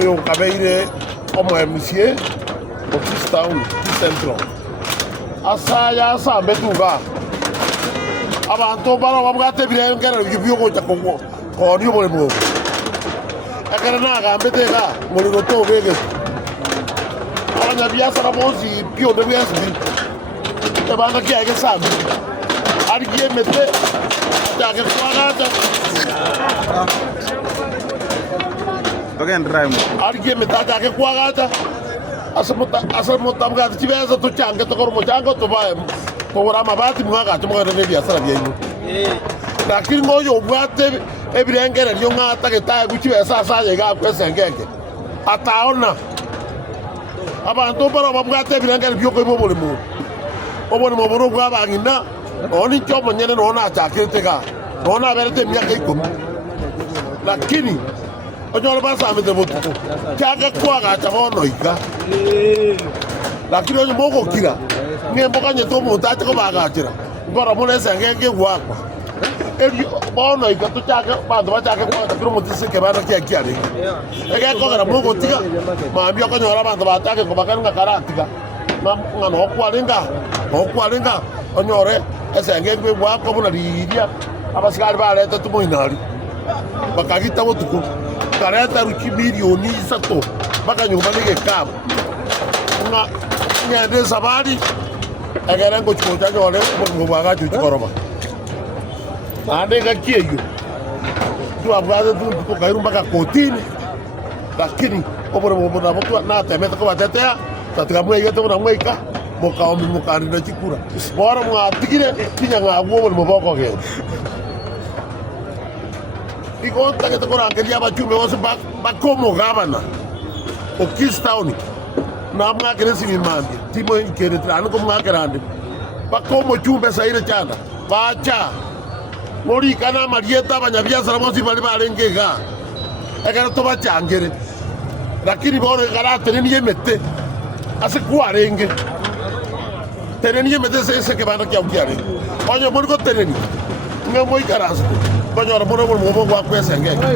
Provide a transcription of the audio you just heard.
Oyo kabeire omo MCA Okistown Central. Asaya sambe tuga. Abantu bara bamugate bire ngera byo ko chakongo. Koni obole mo. Akara na gambe tega muri goto bege. Abanya biasa bozi pio de biasa bi. Tabanga ki age sambe. Argie mete take kwagata. Togen drive. Argie mete take kwagata. Asamuta mga tibesa to changa to koro changa to ba pora mabati mga to mga ne biasa bia yu. Lakini ngoyo bwate ebirengere ryo ngata geta guchibesa sa yega kwese ngenge. Ataona. Abantu bara babwate ebirengere byo ko bobole mu. Obone mo boro gwa bangina oni chomo nyene no na chakirtega. No na berete myaka 10. Lakini onyole basa amete botu. Chaga kwaga chabono iga. Lakini onye moko kira. Ngemboka nyeto mo tate ko baga chira. Ngora mo nese ngenge gwakwa. Eri bono iga to chaga bando bachaga kwa takiro mo tise ke bana kia kia ni. Ege ko gara moko tiga. Ma mbio ko nyora bando batake ko bakana ngakaratika. Ngano okwalenga onyore ese ngenge gwakwa mo na riria. Abasikali baleta tumoinali. Bakagita botuko. Kareta ruki milioni isato baka nyumba nige kabo nga nyande sabari agara ngo chikoja nyore ngo baga chukoroba ande ga kiyo tu abgaza tu kairu baka kotini lakini obore na botu na temeta ko batetea tatikamwe yeto na mweka mokaomi mukari na chikura bora mwatigire tinya ngagwo mo boko ge Iko take to kora angelia bachume wose bakomo gavana Okistown na mga keresi mimandi timo ikere trano ko mga kerande bakomo chumbe saire chana bacha mori kana marieta banyabiasa ramosi bali balengega ekara to bachangere lakini bora gara teneni yemete ase kuarenge teneni yemete se ke bana kya ukiare onyo mori ko teneni ngamo ikarasa Konyora moro mo gwa kwese ngeke.